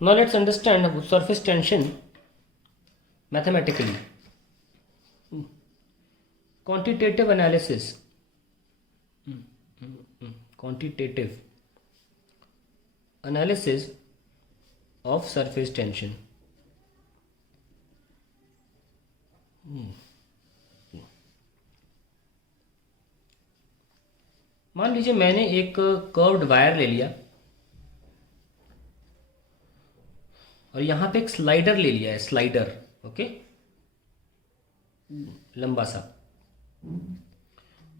Now let's understand surface tension mathematically. Quantitative analysis. Quantitative analysis of surface tension. मान लीजिए मैंने एक curved wire ले लिया और यहां पे एक स्लाइडर ले लिया है, स्लाइडर, ओके, लंबा सा,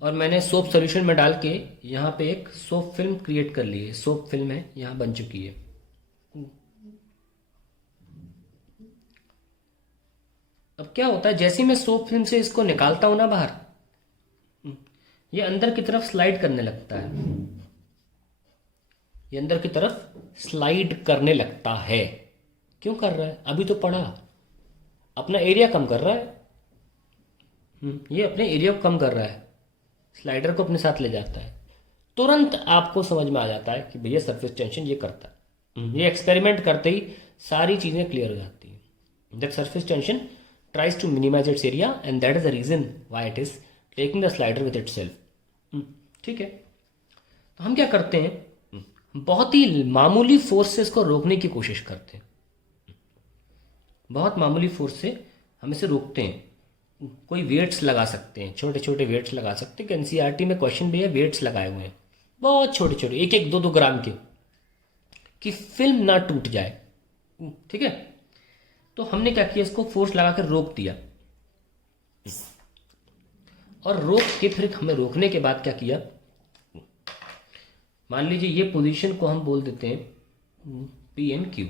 और मैंने सोप सॉल्यूशन में डाल के यहाँ पे एक सोप फिल्म क्रिएट कर ली है। सोप फिल्म है, यहाँ बन चुकी है। अब क्या होता है, जैसे ही मैं सोप फिल्म से इसको निकालता हूं ना बाहर, ये अंदर की तरफ स्लाइड करने लगता है। ये अंदर की तरफ स्लाइड करने लगता है। क्यों कर रहा है? अभी तो पढ़ा, अपना एरिया कम कर रहा है। ये अपने एरिया को कम कर रहा है, स्लाइडर को अपने साथ ले जाता है। तुरंत आपको समझ में आ जाता है कि भैया सरफेस टेंशन ये करता है। ये एक्सपेरिमेंट करते ही सारी चीज़ें क्लियर हो जाती है। That surface tension tries to minimize its area and that is the reason why it is taking the slider with itself। ठीक है, तो हम क्या करते हैं, बहुत ही मामूली फोर्स से इसको रोकने की कोशिश करते हैं। बहुत मामूली फोर्स से हम इसे रोकते हैं। कोई वेट्स लगा सकते हैं, छोटे छोटे वेट्स लगा सकते हैं। एनसीईआरटी में क्वेश्चन भी है, वेट्स लगाए हुए हैं बहुत छोटे छोटे, एक एक दो दो ग्राम के, कि फिल्म ना टूट जाए। ठीक है, तो हमने क्या किया, इसको फोर्स लगा कर रोक दिया, और रोक के फिर हमें रोकने के बाद क्या किया, मान लीजिए ये पोजीशन को हम बोल देते हैं पी एन क्यू।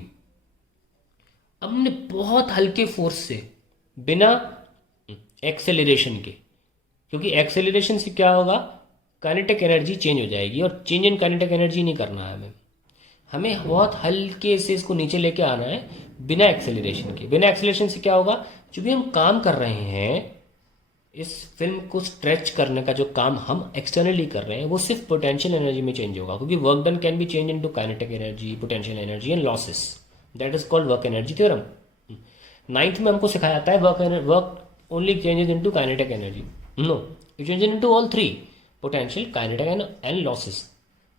अब हमने बहुत हल्के फोर्स से, बिना एक्सेलरेशन के, क्योंकि एक्सेलरेशन से क्या होगा, काइनेटिक एनर्जी चेंज हो जाएगी, और चेंज इन काइनेटिक एनर्जी नहीं करना है हमें। हमें बहुत हल्के से इसको नीचे लेके आना है, बिना एक्सेलरेशन के। बिना एक्सेलरेशन से क्या होगा, जो भी हम काम कर रहे हैं, इस फिल्म को स्ट्रेच करने का जो काम हम एक्सटर्नली कर रहे हैं, वो सिर्फ पोटेंशियल एनर्जी में चेंज होगा, क्योंकि work done can be change into kinetic energy, potential energy and losses. That is called work energy theorem. 9th में हमको सिखाया जाता है work only changes into kinetic energy. No, it changes into all three, potential, kinetic and losses.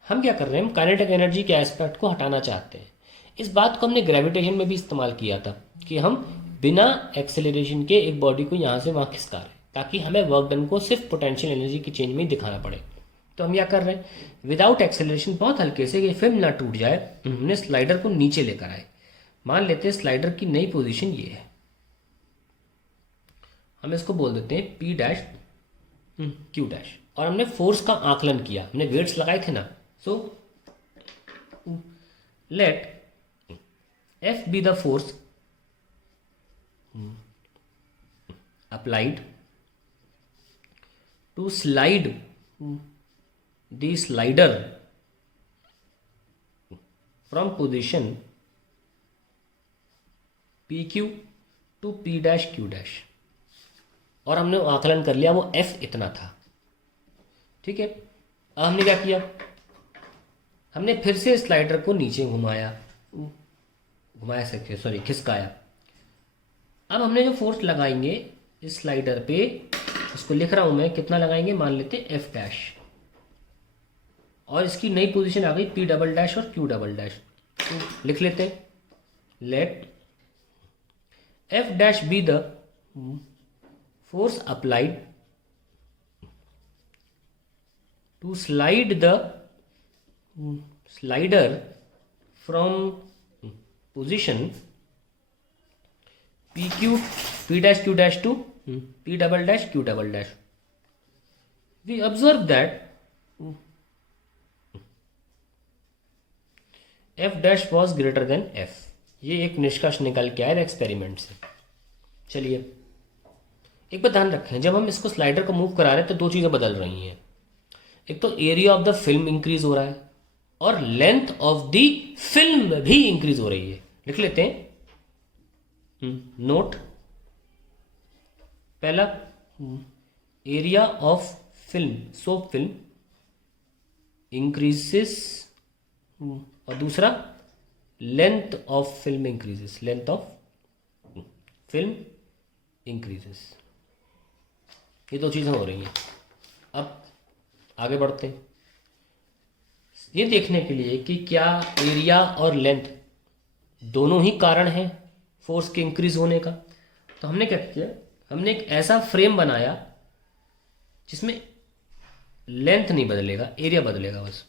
हम क्या कर रहे हैं, हम काइनेटिक एनर्जी के एस्पेक्ट को हटाना चाहते हैं। इस बात को हमने ग्रेविटेशन में भी इस्तेमाल किया था, कि हम बिना एक्सेलरेशन के एक बॉडी को यहाँ से वहाँ खिसका रहे हैं, ताकि हमें वर्क डन को सिर्फ पोटेंशियल एनर्जी की चेंज में ही दिखाना पड़े। तो हम क्या कर रहे हैं, विदाउट एक्सेलरेशन, बहुत हल्के से, कि फिल्म ना टूट जाए, हमने स्लाइडर को नीचे लेकर आए। मान लेते हैं स्लाइडर की नई पोजीशन ये है, हम इसको बोल देते हैं पी डैश क्यू डैश, और हमने फोर्स का आकलन किया, हमने वेट्स लगाए थे ना। So let F be the force applied to slide the slider from position PQ to P dash Q dash, और हमने आकलन कर लिया वो F इतना था। ठीक है, अब हमने क्या किया, हमने फिर से स्लाइडर को नीचे घुमाया सकते, सॉरी, खिसकाया। अब हमने जो फोर्स लगाएंगे इस स्लाइडर पे, इसको लिख रहा हूं मैं, कितना लगाएंगे, मान लेते एफ डैश, और इसकी नई पोजीशन आ गई पी डबल डैश और क्यू डबल डैश। तो लिख लेते हैं, let F dash be the force applied to slide the slider from position PQ P dash Q dash to P double dash Q double dash. We observe that F dash was greater than F। ये एक निष्कर्ष निकल के आया experiment से। चलिए एक बात ध्यान रखें, जब हम इसको स्लाइडर को मूव करा रहे हैं तो दो चीज़ें बदल रही हैं। एक तो area of the film increase हो रहा है, और लेंथ ऑफ द फिल्म भी इंक्रीज हो रही है। लिख लेते हैं, नोट पहला, area of film, soap film increases, और दूसरा length of film increases, length of film increases. ये दो चीज़ें हो रही हैं। अब आगे बढ़ते हैं ये देखने के लिए कि क्या एरिया और लेंथ दोनों ही कारण हैं फोर्स के इंक्रीज होने का। तो हमने क्या किया, हमने एक ऐसा फ्रेम बनाया जिसमें लेंथ नहीं बदलेगा, एरिया बदलेगा बस,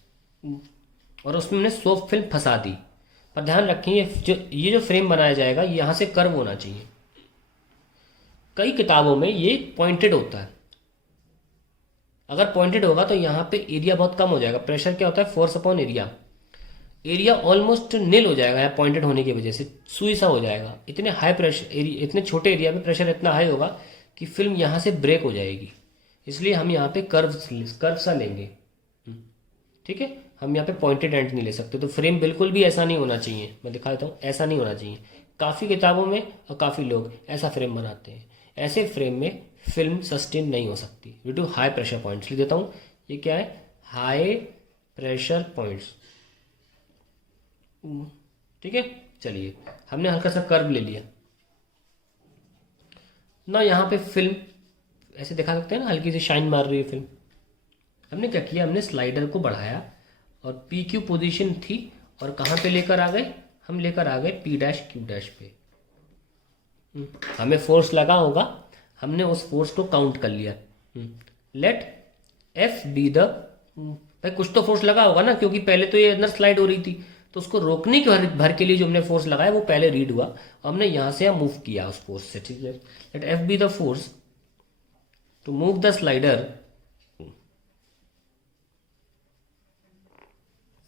और उसमें हमने सॉफ्ट फिल्म फंसा दी। पर ध्यान रखें ये जो फ्रेम बनाया जाएगा ये यहाँ से कर्व होना चाहिए। कई किताबों में ये पॉइंटेड होता है। अगर पॉइंटेड होगा तो यहाँ पे एरिया बहुत कम हो जाएगा। प्रेशर क्या होता है, force upon area. Area almost nil हो जाएगा यहाँ पॉइंटेड होने की वजह से, सुई सा हो जाएगा। इतने हाई प्रेशर इतने छोटे एरिया में प्रेशर इतना हाई होगा कि फिल्म यहाँ से ब्रेक हो जाएगी। इसलिए हम यहाँ पे कर्व सा लेंगे। ठीक है, हम यहाँ पे पॉइंटेड एंड नहीं ले सकते। तो फ्रेम बिल्कुल भी ऐसा नहीं होना चाहिए, मैं दिखा देता हूँ, ऐसा नहीं होना चाहिए। काफ़ी किताबों में और काफ़ी लोग ऐसा फ्रेम बनाते हैं। ऐसे फ्रेम में फिल्म सस्टेन नहीं हो सकती due to high pressure points. लिख देता हूँ, ये क्या है, हाई प्रेशर पॉइंट्स। ठीक है, चलिए हमने हल्का सा कर्व ले लिया ना। यहाँ पे फिल्म ऐसे दिखा सकते हैं ना, हल्की सी शाइन मार रही है फिल्म। हमने क्या किया, हमने स्लाइडर को बढ़ाया और पी क्यू पोजीशन थी और कहाँ पे लेकर आ गए, हम लेकर आ गए पी डैश क्यू डैश पे। हमें फोर्स लगा होगा, हमने उस फोर्स को काउंट कर लिया। लेट एफ बी द, भाई कुछ तो फोर्स लगा होगा ना, क्योंकि पहले तो ये अंदर स्लाइड हो रही थी, तो उसको रोकने के भर के लिए जो हमने फोर्स लगाया वो पहले रीड हुआ। हमने यहाँ से मूव किया उस फोर्स से। ठीक है, let F be the force to move the slider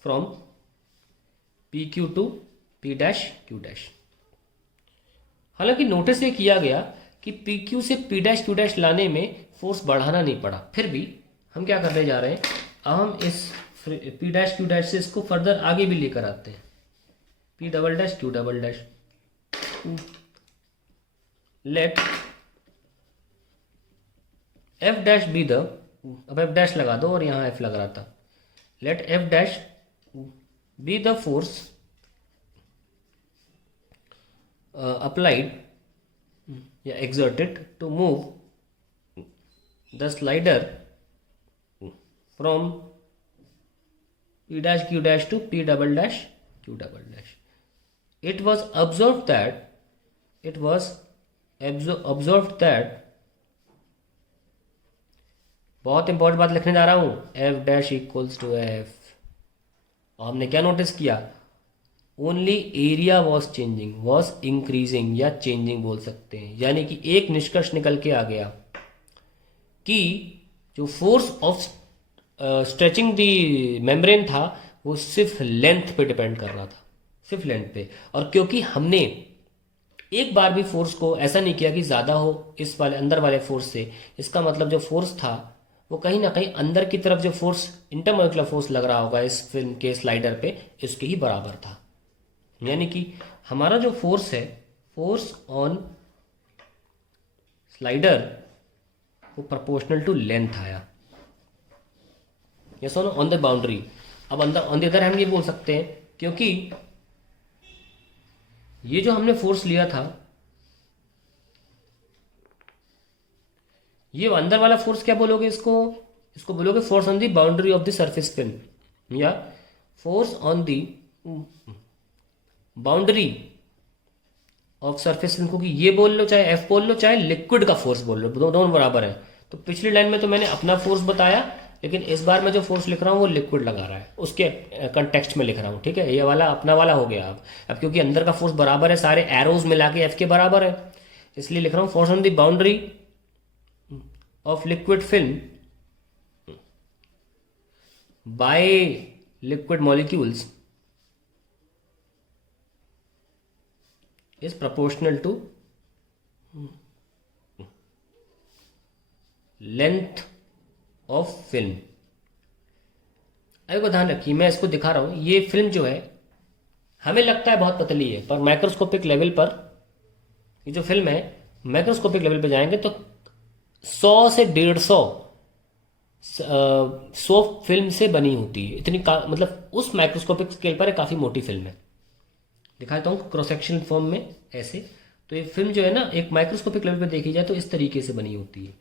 from P Q to P dash Q dash. हालांकि नोटिस ये किया गया कि पी क्यू से पी डैश क्यू डैश लाने में फोर्स बढ़ाना नहीं पड़ा। फिर भी हम क्या करने जा रहे हैं, अब हम इस पी डैश क्यू डैश से इसको फर्दर आगे भी लेकर आते हैं, P double dash Q double dash. Let F dash be the, अब एफ डैश लगा दो और यहाँ एफ लग रहा था। Let F dash be the force applied या exerted to move the slider from P dash Q dash to P double dash Q double dash. It was observed that बहुत important बात लिखने जा रहा हूं, F dash equals to F। और हमने क्या नोटिस किया, only area was changing, was increasing या चेंजिंग बोल सकते हैं। यानी कि एक निष्कर्ष निकल के आ गया कि जो force of stretching the membrane था वो सिर्फ लेंथ पे डिपेंड कर रहा था, सिर्फ लेंथ पे। और क्योंकि हमने एक बार भी फोर्स को ऐसा नहीं किया कि ज़्यादा हो इस वाले अंदर वाले फोर्स से, इसका मतलब जो फोर्स था वो कहीं ना कहीं अंदर की तरफ जो फोर्स इंटरमोलिकुलर फोर्स लग रहा होगा इस फिल्म के स्लाइडर पे, इसके ही बराबर था। यानी कि हमारा जो फोर्स है, फोर्स ऑन स्लाइडर, वो प्रोपोर्शनल टू लेंथ आया। यस और ऑन द बाउंड्री। अब अंदर ऑन द अदर हम ये बोल सकते हैं, क्योंकि ये जो हमने फोर्स लिया था, ये अंदर वाला फोर्स क्या बोलोगे इसको बोलोगे force on the boundary of the surface film, या force on the boundary of surface film. क्योंकि ये बोल लो, चाहे एफ बोल लो, चाहे लिक्विड का फोर्स बोल लो, दोनों बराबर है। तो पिछली लाइन में तो मैंने अपना फोर्स बताया, लेकिन इस बार मैं जो फोर्स लिख रहा हूँ वो लिक्विड लगा रहा है, उसके कंटेक्स्ट में लिख रहा हूँ। ठीक है, ये वाला अपना वाला हो गया। अब क्योंकि अंदर का फोर्स बराबर है, सारे एरोज मिला के एफ के बराबर है, इसलिए लिख रहा हूँ force on the boundary of liquid film by liquid molecules is proportional to length of film। अभी को ध्यान रखिए, मैं इसको दिखा रहा हूं। ये फिल्म जो है हमें लगता है बहुत पतली है, पर माइक्रोस्कोपिक लेवल पर ये जो फिल्म है, माइक्रोस्कोपिक लेवल पे जाएंगे तो 100 से 150 फिल्म से बनी होती है। इतनी मतलब उस माइक्रोस्कोपिक स्केल पर काफी मोटी फिल्म है। दिखाता हूँ क्रॉस सेक्शन फॉर्म में ऐसे। तो ये फिल्म जो है ना एक माइक्रोस्कोपिक लेवल पे देखी जाए तो इस तरीके से बनी होती है,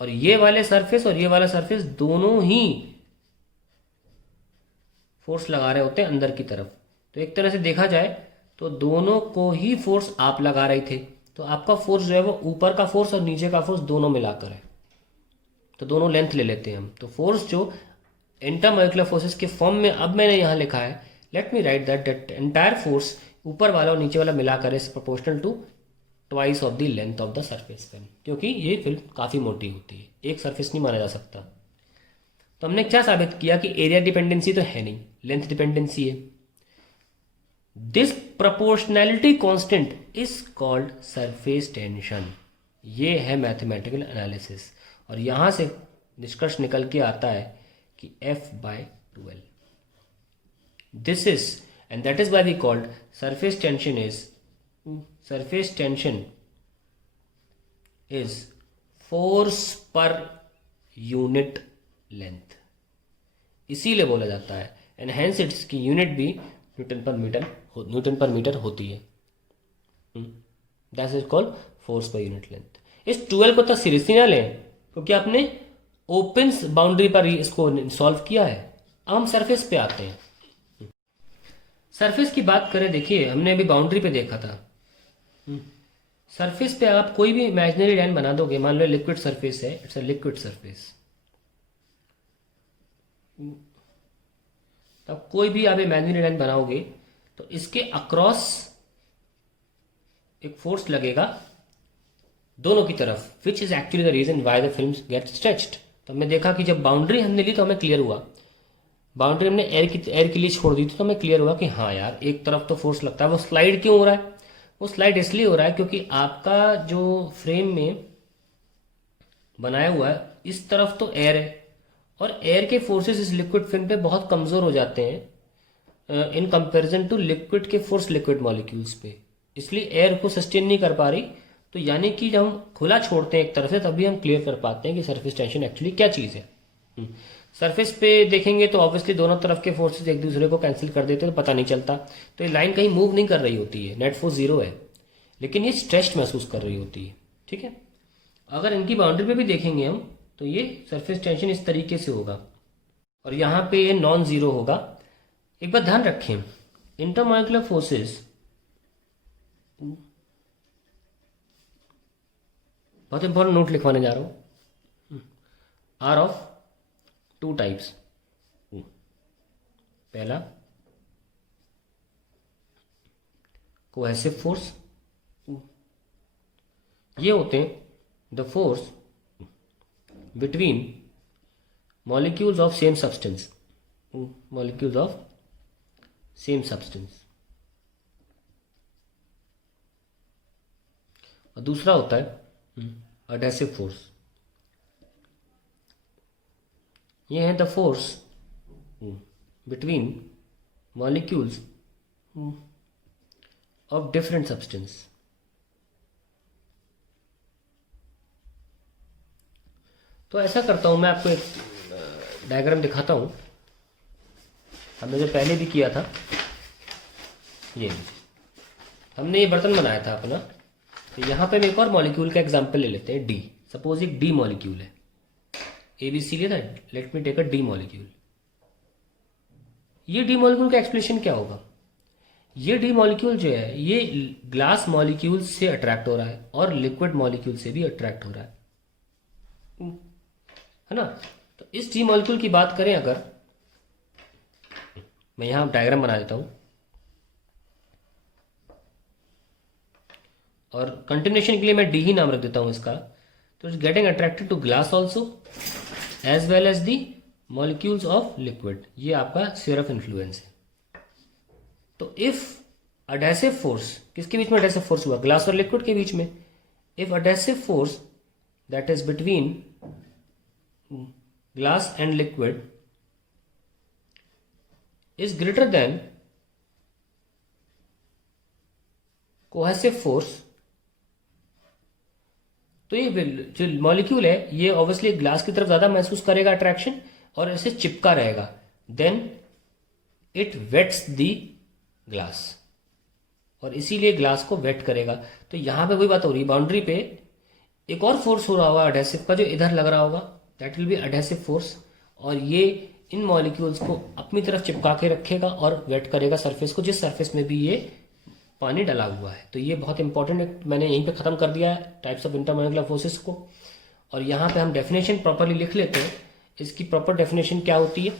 और ये वाले सरफेस और ये वाला सरफेस दोनों ही फोर्स लगा रहे होते हैं अंदर की तरफ। तो एक तरह से देखा जाए तो दोनों को ही फोर्स आप लगा रहे थे, तो आपका फोर्स जो है वो ऊपर का फोर्स और नीचे का फोर्स दोनों मिलाकर है। तो दोनों लेंथ ले लेते हैं हम। तो फोर्स जो इंटरमोलिकुलर फोर्सेस के फॉर्म में अब मैंने यहाँ लिखा है, let me write that entire force ऊपर वाला और नीचे वाला मिलाकर is proportional to twice of the length of the surface film, क्योंकि ये फिल्म काफ़ी मोटी होती है, एक सरफेस नहीं माना जा सकता। तो हमने क्या साबित किया कि एरिया डिपेंडेंसी तो है नहीं, लेंथ डिपेंडेंसी है। This proportionality constant is called surface tension. ये है मैथमेटिकल एनालिसिस, और यहां से निष्कर्ष निकल के आता है कि F/12 this is, and that is why we called surface tension is force पर यूनिट लेंथ, इसीलिए बोला जाता है। एंड हेंस इट्स की यूनिट भी न्यूटन पर मीटर होती है। दैट इज कॉल्ड फोर्स पर यूनिट लेंथ। इस 12 को तो सीरियसली ना लें, क्योंकि आपने ओपन बाउंड्री पर ही इसको सॉल्व किया है। अब हम सरफेस पे आते हैं। सरफेस की बात करें, देखिए हमने अभी बाउंड्री पे देखा था। सरफेस पे आप कोई भी इमेजिनरी लाइन बना दोगे, मान लो लिक्विड सरफेस है, इट्स अ लिक्विड सरफेस, तब कोई भी आप इमेजिनरी लाइन बनाओगे तो इसके अक्रॉस एक फोर्स लगेगा दोनों की तरफ, which is actually the reason why the film get stretched. तो हमने देखा कि जब बाउंड्री हमने ली तो हमें क्लियर हुआ, बाउंड्री हमने एयर के लिए छोड़ दी थी तो हमें क्लियर हुआ कि हाँ यार एक तरफ तो फोर्स लगता है। वो स्लाइड क्यों हो रहा है? वो स्लाइड इसलिए हो रहा है क्योंकि आपका जो फ्रेम में बनाया हुआ है इस तरफ तो एयर है, और एयर के फोर्सेस इस लिक्विड फिल्म पे बहुत कमजोर हो जाते हैं इन कंपैरिजन टू लिक्विड के फोर्स लिक्विड मॉलिक्यूल्स पे, इसलिए एयर को सस्टेन नहीं कर पा रही। तो यानी कि जब हम खुला छोड़ते हैं एक तरफ से तभी हम क्लियर कर पाते हैं कि सरफेस टेंशन एक्चुअली क्या चीज़ है। सरफेस पे देखेंगे तो ऑब्वियसली दोनों तरफ के फोर्सेस एक दूसरे को कैंसिल कर देते हैं तो पता नहीं चलता। तो ये लाइन कहीं मूव नहीं कर रही होती है, नेट फोर्स 0 है, लेकिन ये स्ट्रेच्ड महसूस कर रही होती है। ठीक है, अगर इनकी बाउंड्री पे भी देखेंगे हम तो ये सरफेस टेंशन इस तरीके से होगा, और यहाँ पे ये नॉन जीरो होगा। एक बात ध्यान रखें, इंटरमॉलिक्यूलर फोर्सेस बहुत इंपॉर्टेंट नोट लिखवाने जा रहा हूं, आर ऑफ 2 टाइप्स। पहला कोहेसिव फोर्स, ये होते हैं the force between molecules of same substance, molecules of same substance। और दूसरा होता है adhesive force, ये है the force between molecules of different substance। तो ऐसा करता हूं मैं, आपको एक डायग्राम दिखाता हूं, हमने जो पहले भी किया था। ये हमने ये बर्तन बनाया था अपना, तो यहाँ पे हम एक और मॉलिक्यूल का एग्जांपल ले लेते हैं, डी। सपोज एक डी मॉलिक्यूल है, ABC लिया था, let me take a D molecule. ये डी मॉलिक्यूल का एक्सप्लेनेशन क्या होगा? ये डी मॉलिक्यूल जो है ये ग्लास मॉलिक्यूल से अट्रैक्ट हो रहा है और लिक्विड मॉलिक्यूल से भी अट्रैक्ट हो रहा है ना। तो इस डी मॉलिक्यूल की बात करें अगर, मैं यहां डायग्राम बना देता हूं, और कंटिन्यूएशन के लिए मैं डी ही नाम रख देता हूं इसका। तो it's getting attracted to glass also as well as the molecules of liquid. ये आपका स्फीयर ऑफ इन्फ्लुएंस है। तो इफ अडेसिव फोर्स, किसके बीच में अडेसिव फोर्स हुआ? ग्लास और लिक्विड के बीच में। If adhesive force that is between glass and liquid is greater than cohesive force, तो ये जो मॉलिक्यूल है ये ऑब्वियसली ग्लास की तरफ ज्यादा महसूस करेगा अट्रैक्शन और ऐसे चिपका रहेगा। Then it wets the glass, और इसीलिए ग्लास को वेट करेगा। तो यहाँ पे वही बात हो रही है, बाउंड्री पे एक और फोर्स हो रहा होगा अडहेसिव का जो इधर लग रहा होगा, that will be adhesive force, और ये इन मॉलिक्यूल्स को अपनी तरफ चिपका के रखेगा और वेट करेगा सरफेस को, जिस सरफेस में भी ये पानी डला हुआ है। तो ये बहुत इंपॉर्टेंट है, मैंने यहीं पे ख़त्म कर दिया है टाइप्स ऑफ इंटरमोलिकुलर फोर्सेस को। और यहाँ पे हम डेफिनेशन प्रॉपरली लिख लेते हैं। इसकी प्रॉपर डेफिनेशन क्या होती है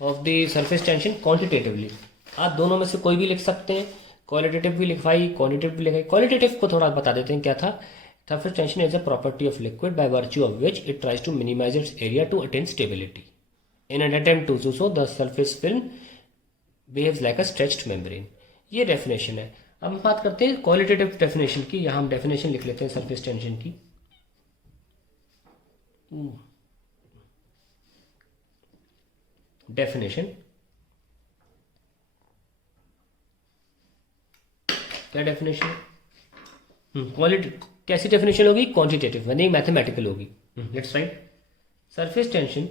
of the surface tension quantitatively? आप दोनों में से कोई भी लिख सकते हैं, क्वालिटेटिव भी लिखवाई, क्वांटिटेटिव भी लिखवाई। क्वालिटेटिव को थोड़ा बता देते हैं क्या था। Surface tension is a property of liquid by virtue of which it tries to minimise its area to attain stability in an attempt to do so the surface film behaves like a stretched membrane. ये definition है। अब हम बात करते हैं qualitative definition की। यहाँ हम डेफिनेशन लिख लेते हैं सरफेस टेंशन की। डेफिनेशन क्या डेफिनेशन है? क्वालिटी कैसी डेफिनेशन होगी? क्वांटिटेटिव यानी मैथमेटिकल होगी। Let's write surface tension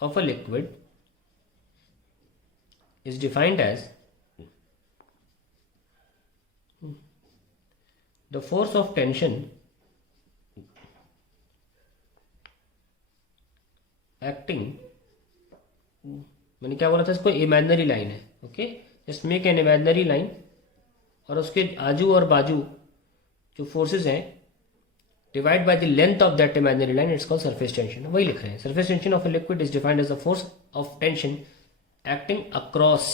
of a liquid is defined as the force of tension acting, मैंने क्या बोला था इसको, इमेजिनरी लाइन है। Okay, just make an imaginary line और उसके आजू और बाजू जो फोर्सेस हैं divide by the length of that imaginary line, it's called surface tension. वही लिख रहे हैं। Surface tension of a liquid is defined as the force of tension acting across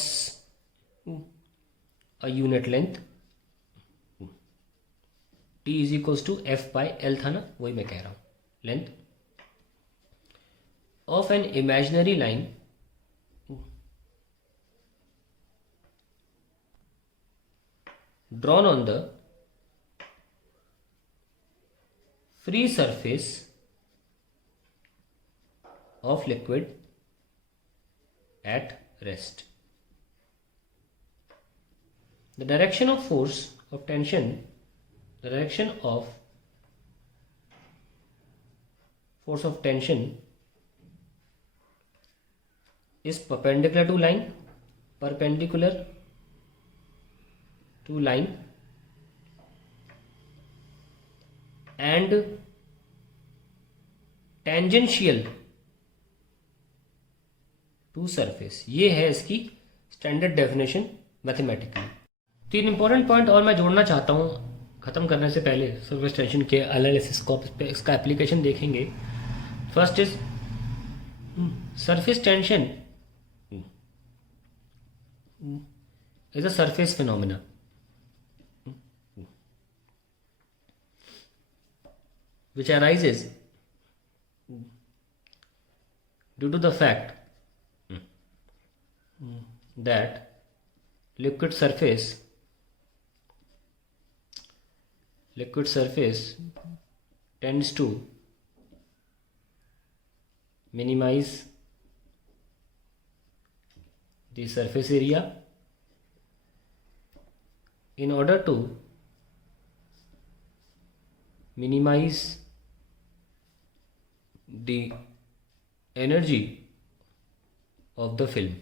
a unit length, T is equals to F by L था ना, वही मैं कह रहा हूं, length of N imaginary line drawn on the free surface of liquid at rest. The direction of force of tension, the direction of force of tension is perpendicular to line, perpendicular to line and tangential to surface। ये है इसकी standard definition mathematically. तीन important point और मैं जोड़ना चाहता हूँ ख़त्म करने से पहले सरफेस टेंशन के एनालिसिस को, पे इसका एप्लीकेशन देखेंगे। First is surface tension is a surface phenomena which arises due to the fact that liquid surface tends to minimize the surface area in order to minimize the energy of the film।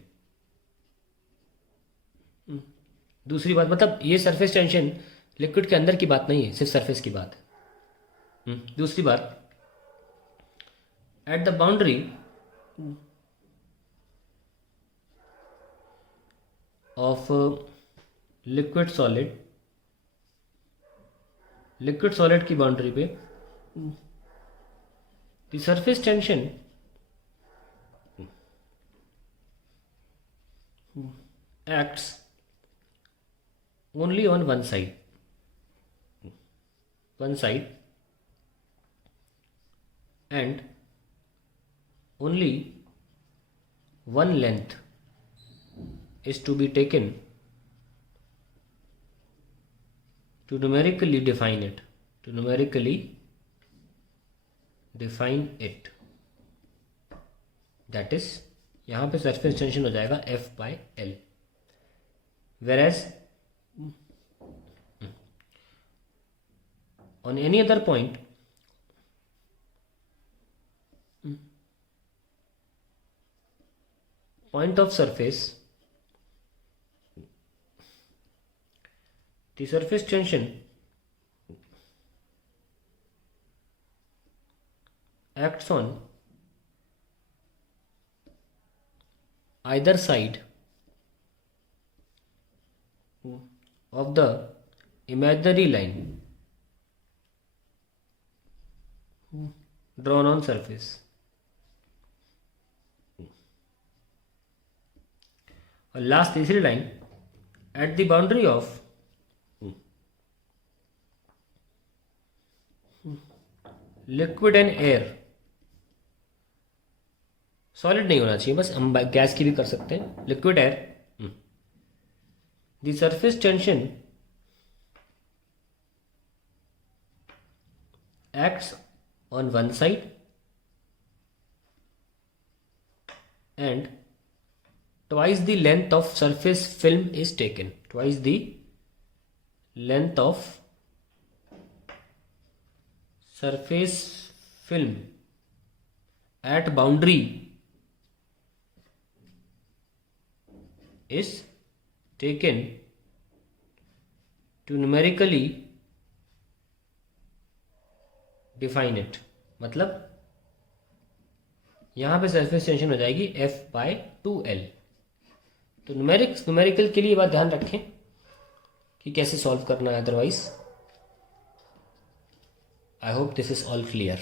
दूसरी बात, मतलब ये surface tension liquid के अंदर की बात नहीं है, सिर्फ सरफेस की बात है। दूसरी बात, at the boundary of liquid solid की बाउंड्री पे the surface tension acts only on one side and only one length is to be taken to numerically define it, that is यहाँ पे सरफेस टेंशन हो जाएगा F by L, whereas on any other point point of surface, the surface tension acts on either side of the imaginary line drawn on surface. और last तीसरी line, at the boundary of liquid and air, solid नहीं होना चाहिए, बस हम gas की भी कर सकते हैं, liquid air, the surface tension acts on one side and twice the length of surface film is taken. Twice the length of surface film at boundary is taken to numerically define it. मतलब यहाँ पे surface tension हो जाएगी F/2L। तो numerical के लिए बात ध्यान रखें कि कैसे सॉल्व करना है, otherwise I hope this is all clear.